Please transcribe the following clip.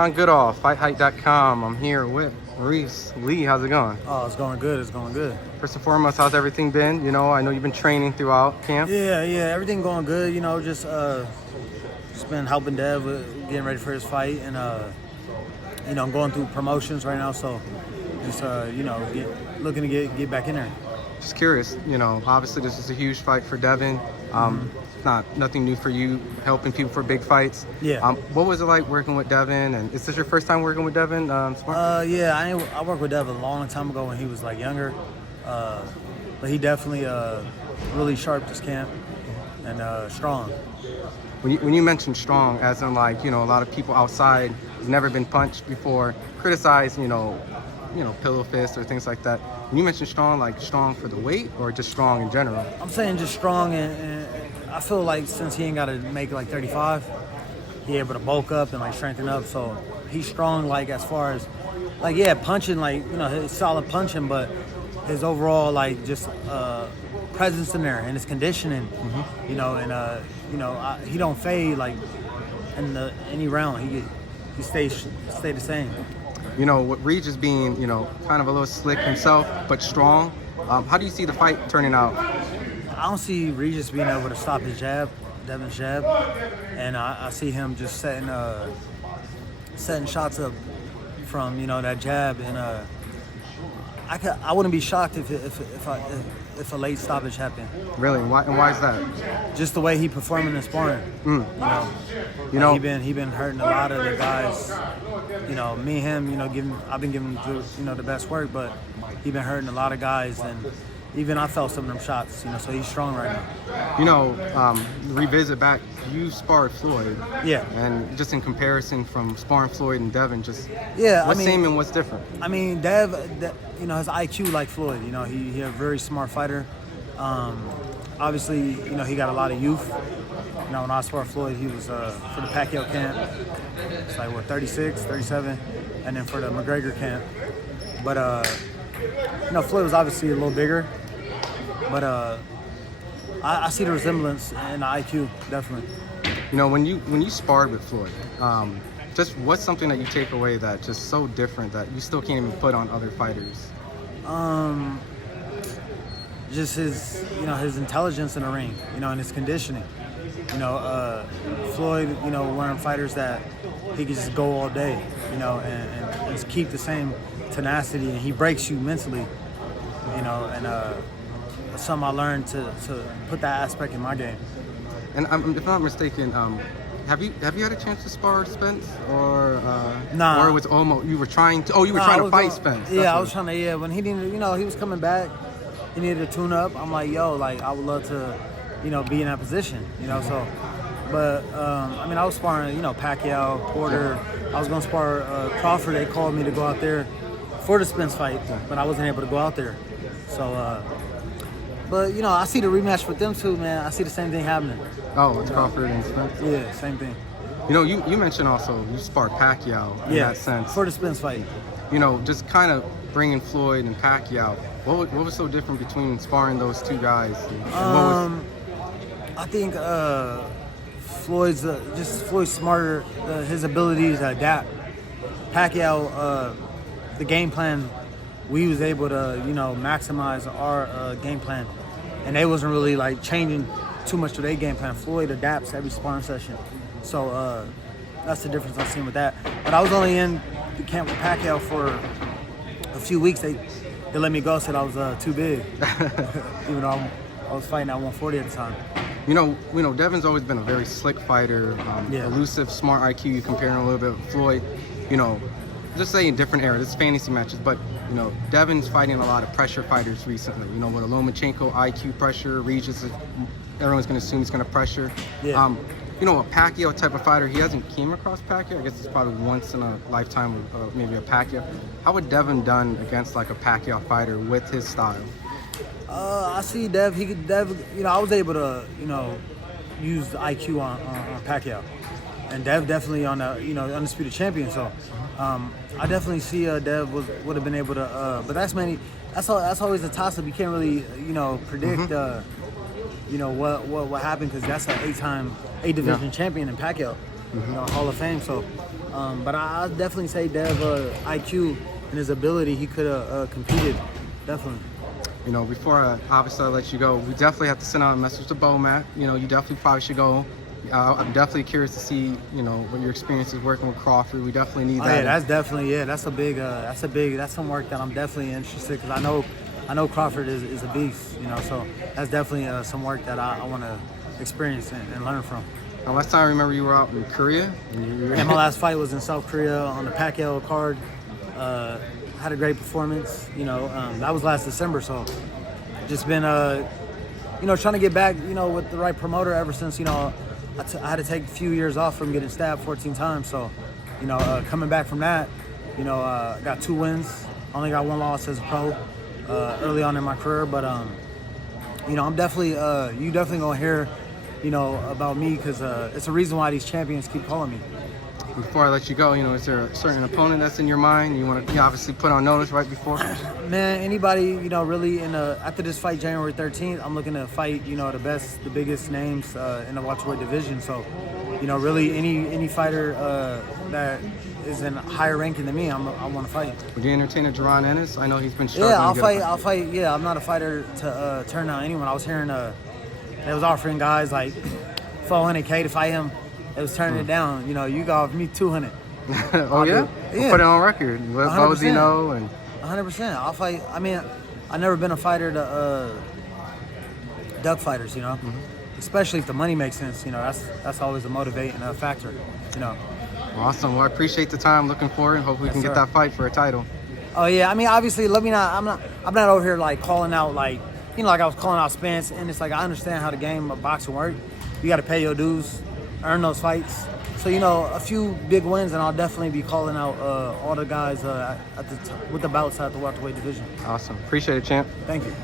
On Goodall, FightHype.com. I'm here with Maurice. Lee, how's it going? Oh, it's going good. It's going good. First and foremost, how's everything been? You know, I know you've been training throughout camp. Yeah, everything going good. You know, just been helping Dev with getting ready for his fight, and you know, I'm going through promotions right now, so just you know, looking to get back in there. Just curious, you know, obviously this is a huge fight for Devin. Nothing new for you, helping people for big fights. Yeah. What was it like working with Devin? And is this your first time working with Devin? Yeah, I worked with Devin a long time ago when he was like younger, but he definitely really sharp this camp and strong. When you mention strong, as in like, you know, a lot of people outside who've never been punched before criticize, you know, pillow fists or things like that. When you mention strong, like strong for the weight or just strong in general? I'm saying just strong, and I feel like since he ain't got to make like 35, he able to bulk up and like strengthen up. So he's strong, like as far as like punching, like, you know, his solid punching, but his overall like just presence in there and his conditioning, you know, and you know, he don't fade like in any round. He stays the same. You know, with Regis being, you know, kind of a little slick himself, but strong, how do you see the fight turning out? I don't see Regis being able to stop his jab, Devin's jab, and I see him just setting shots up from, you know, that jab, and I wouldn't be shocked if a late stoppage happened. Really? Why is that? Just the way he performed in the sparring. You know, he been hurting a lot of the guys. You know, me and him, you know, I've been giving him, you know, the best work, but he been hurting a lot of guys, and even I felt some of them shots, you know, so he's strong right now. You know, revisit back, you sparred Floyd. Yeah. And just in comparison from sparring Floyd and Devin, just what's same and what's different? I mean, Dev, you know, his IQ like Floyd. You know, he a very smart fighter. Obviously, you know, he got a lot of youth. You know, when I sparred Floyd, he was for the Pacquiao camp. It's like, what, 36, 37? And then for the McGregor camp. But, you know, Floyd was obviously a little bigger. But I see the resemblance in the IQ, definitely. You know, when you sparred with Floyd, just what's something that you take away that just so different that you still can't even put on other fighters? Just his, you know, his intelligence in the ring, you know, and his conditioning. You know, Floyd, you know, one of them fighters that he can just go all day, you know, and just keep the same tenacity, and he breaks you mentally, you know, and that's something I learned to put that aspect in my game. And if I'm not mistaken, have you had a chance to spar Spence, or nah? Or it was almost you were trying to? Oh, you were trying to fight Spence. Yeah, I was trying to. Yeah, when he didn't, you know, he was coming back, he needed to tune up. I'm like, yo, like I would love to, you know, be in that position, you know. So, but I mean, I was sparring, you know, Pacquiao, Porter. I was gonna spar Crawford. They called me to go out there for the Spence fight, but I wasn't able to go out there. So, but you know, I see the rematch with them too, man. I see the same thing happening. Oh, it's Crawford and Spence? Yeah, same thing. You know, you mentioned also you sparred Pacquiao in that sense. For the Spence fight. You know, just kind of bringing Floyd and Pacquiao. What was so different between sparring those two guys? I think Floyd's smarter. His ability to adapt. Pacquiao, the game plan, we was able to, you know, maximize our game plan, and they wasn't really like changing too much to their game plan. Floyd adapts every sparring session, so that's the difference I've seen with that. But I was only in the camp with Pacquiao for a few weeks. They let me go, said I was too big, even though I was fighting at 140 at the time. You know, Devin's always been a very slick fighter, elusive, smart IQ. You compare him a little bit with Floyd. You know, just say in different eras, it's fantasy matches, but you know, Devin's fighting a lot of pressure fighters recently. You know, with a Lomachenko IQ pressure, Regis, everyone's going to assume he's going to pressure. Yeah. You know, a Pacquiao type of fighter, he hasn't came across Pacquiao. I guess it's probably once in a lifetime of maybe a Pacquiao. How would Devin done against like a Pacquiao fighter with his style? I see Dev. You know, I was able to, you know, use the IQ on Pacquiao, and Dev definitely on the, you know, undisputed champion. So, I definitely see Dev would have been able to. But that's always a toss up. You can't really, you know, predict. You know what happened, because that's an 8 division champion in Pacquiao, you know, Hall of Fame. So But I definitely say Dev IQ and his ability, he could have competed, definitely. You know, before obviously I let you go, we definitely have to send out a message to Bomac. You know, you definitely probably should go. I'm definitely curious to see, you know, what your experience is working with Crawford. We definitely need that. Yeah, that's definitely, that's some work that I'm definitely interested, because I know Crawford is a beast, you know, so that's definitely some work that I want to experience and learn from. Now, last time I remember you were out in Korea. Yeah, my last fight was in South Korea on the Pacquiao card. Had a great performance, you know, that was last December, so just been, you know, trying to get back, you know, with the right promoter ever since, you know, I had to take a few years off from getting stabbed 14 times, so, you know, coming back from that, you know, got 2 wins, only got 1 loss as a pro early on in my career, but, you know, I'm definitely, you definitely gonna hear, you know, about me, because it's a reason why these champions keep calling me. Before I let you go, you know, is there a certain opponent that's in your mind you want to obviously put on notice right before? Man, anybody, you know, really after this fight January 13th, I'm looking to fight, you know, the biggest names in the welterweight division. So, you know, really any fighter that is in higher ranking than me, I want to fight. Would you entertain a Jerron Ennis? I know he's been struggling. Yeah, I'll fight. Yeah, I'm not a fighter to turn down anyone. I was hearing they was offering guys like $400K to fight him. It was turning it down. You know, you got offered me 200. Oh yeah? We'll put it on record. Let Bozy know. And 100%. I'll fight. I mean, I've never been a fighter to duck fighters, you know. Especially if the money makes sense, you know. That's always a motivating factor, you know. Awesome. Well, I appreciate the time. Looking forward. Hope we can get that fight for a title. Oh yeah. I mean, obviously, I'm not over here like calling out, like, you know, like I was calling out Spence, and it's like I understand how the game of boxing works. You got to pay your dues, earn those fights. So, you know, a few big wins, and I'll definitely be calling out all the guys with the bouts at the welterweight division. Awesome. Appreciate it, champ. Thank you.